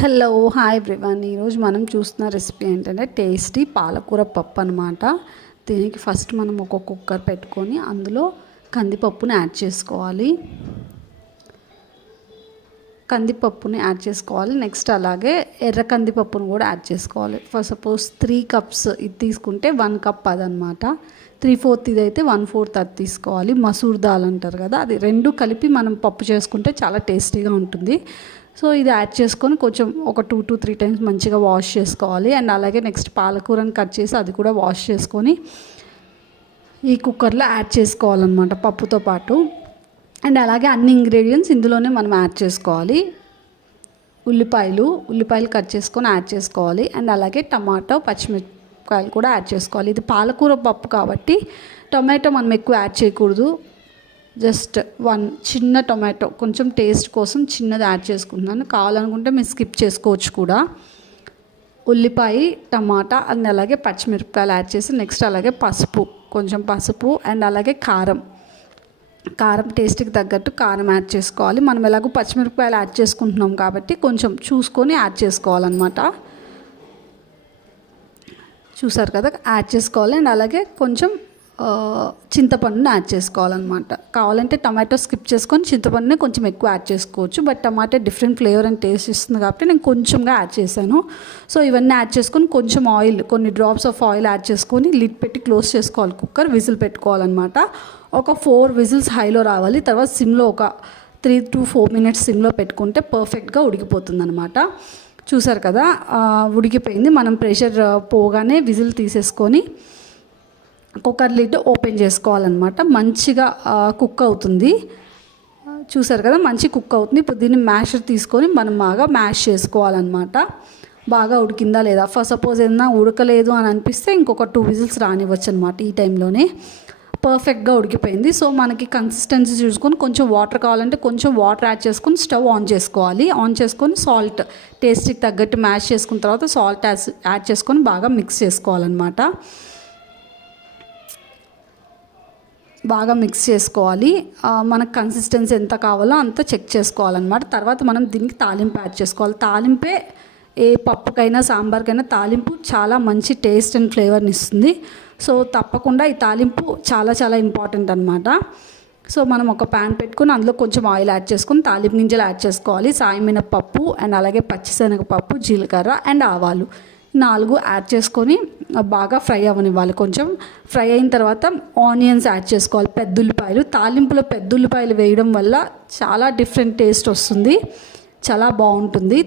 Hello hi everyone. ఈరోజు మనం చూస్తున్న రెసిపీ ఏంటంటే టేస్టీ పాలకూర పప్పు అనమాట. దీనికి ఫస్ట్ మనం ఒక కుక్కర్ పెట్టుకొని అందులో కందిపప్పుని యాడ్ చేసుకోవాలి. నెక్స్ట్ అలాగే ఎర్ర కందిపప్పును కూడా యాడ్ చేసుకోవాలి. ఫర్ సపోజ్ 3 కప్స్ ఇది తీసుకుంటే 1 కప్ అదనమాట. 3/4 ఇదైతే 1/4 అది తీసుకోవాలి. మసూర్ దాల్ అంటారు కదా, అది రెండు కలిపి మనం పప్పు చేసుకుంటే చాలా టేస్టీగా ఉంటుంది. సో ఇది యాడ్ చేసుకొని కొంచెం ఒక 2 to 3 టైమ్స్ మంచిగా వాష్ చేసుకోవాలి. అండ్ అలాగే నెక్స్ట్ పాలకూరని కట్ చేసి అది కూడా వాష్ చేసుకొని ఈ కుక్కర్లో యాడ్ చేసుకోవాలన్నమాట పప్పుతో పాటు. అండ్ అలాగే అన్ని ఇంగ్రీడియంట్స్ ఇందులోనే మనం యాడ్ చేసుకోవాలి. ఉల్లిపాయలు కట్ చేసుకొని యాడ్ చేసుకోవాలి. అండ్ అలాగే టమాటో, పచ్చిమిరపకాయలు కూడా యాడ్ చేసుకోవాలి. ఇది పాలకూర పప్పు కాబట్టి టొమాటో మనం ఎక్కువ యాడ్ చేయకూడదు. జస్ట్ 1 చిన్న టొమాటో కొంచెం టేస్ట్ కోసం చిన్నది యాడ్ చేసుకుంటున్నాను. కావాలనుకుంటే మీరు స్కిప్ చేసుకోవచ్చు కూడా. ఉల్లిపాయ, టమాటా అండ్ అలాగే పచ్చిమిరపకాయలు యాడ్ చేసి నెక్స్ట్ అలాగే కొంచెం పసుపు అండ్ అలాగే కారం టేస్ట్కి తగ్గట్టు కారం యాడ్ చేసుకోవాలి. మనం ఎలాగో పచ్చిమిరపకాయలు యాడ్ చేసుకుంటున్నాం కాబట్టి కొంచెం చూసుకొని యాడ్ చేసుకోవాలన్నమాట. చూసారు కదా, యాడ్ చేసుకోవాలి. అండ్ అలాగే కొంచెం చింతపండుని యాడ్ చేసుకోవాలన్నమాట. కావాలంటే టమాటో స్కిప్ చేసుకొని చింతపండుని కొంచెం ఎక్కువ యాడ్ చేసుకోవచ్చు. But tomato different flavour and taste ఇస్తుంది కాబట్టి నేను కొంచెంగా యాడ్ చేశాను. సో ఇవన్నీ యాడ్ చేసుకొని కొంచెం ఆయిల్, కొన్ని డ్రాప్స్ ఆఫ్ ఆయిల్ యాడ్ చేసుకొని లిడ్ పెట్టి క్లోజ్ చేసుకోవాలి. కుక్కర్ విజిల్ పెట్టుకోవాలన్నమాట. ఒక 4 విజిల్స్ హైలో రావాలి. తర్వాత సిమ్లో ఒక 3 to 4 మినిట్స్ సిమ్లో పెట్టుకుంటే పర్ఫెక్ట్గా ఉడికిపోతుంది అనమాట. చూసారు కదా, ఉడికిపోయింది. మనం ప్రెషర్ పోగానే విజిల్ తీసేసుకొని కుక్కర్ లిడ్ ఓపెన్ చేసుకోవాలన్నమాట. మంచిగా కుక్ అవుతుంది. చూసారు కదా, మంచి కుక్ అవుతుంది. ఇప్పుడు దీన్ని మ్యాషర్ తీసుకొని మనం బాగా మ్యాష్ చేసుకోవాలన్నమాట. బాగా ఉడికిందా లేదా, ఫర్ సపోజ్ ఏదైనా ఉడకలేదు అని అనిపిస్తే ఇంకొక 2 విజిల్స్ రానివ్వచ్చు అనమాట. ఈ టైంలోనే పర్ఫెక్ట్గా ఉడికిపోయింది. సో మనకి కన్సిస్టెన్సీ చూసుకొని కొంచెం వాటర్ కావాలంటే కొంచెం వాటర్ యాడ్ చేసుకొని స్టవ్ ఆన్ చేసుకోవాలి. ఆన్ చేసుకొని సాల్ట్ టేస్ట్కి తగ్గట్టు మ్యాష్ చేసుకున్న తర్వాత సాల్ట్ యాడ్ చేసుకొని బాగా మిక్స్ చేసుకోవాలన్నమాట. బాగా మిక్స్ చేసుకోవాలి. మనకు కన్సిస్టెన్సీ ఎంత కావాలో అంత చెక్ చేసుకోవాలన్నమాట. తర్వాత మనం దీనికి తాలింపు యాడ్ చేసుకోవాలి. తాలింపే ఏ పప్పుకైనా సాంబార్కైనా తాలింపు చాలా మంచి టేస్ట్ అండ్ ఫ్లేవర్ని ఇస్తుంది. సో తప్పకుండా ఈ తాలింపు చాలా చాలా ఇంపార్టెంట్ అనమాట. సో మనం ఒక ప్యాన్ పెట్టుకుని అందులో కొంచెం ఆయిల్ యాడ్ చేసుకొని తాలింపు గింజలు యాడ్ చేసుకోవాలి. సాయి మినపప్పు అండ్ అలాగే పచ్చిశనగపప్పు, జీలకర్ర అండ్ ఆవాలు 4 యాడ్ చేసుకొని బాగా ఫ్రై అవ్వనివ్వాలి. కొంచెం ఫ్రై అయిన తర్వాత ఆనియన్స్ యాడ్ చేసుకోవాలి. పెద్దుల్లిపాయలు, తాలింపులో పెద్దుల్లిపాయలు వేయడం వల్ల చాలా డిఫరెంట్ టేస్ట్ వస్తుంది, చాలా బాగుంటుంది.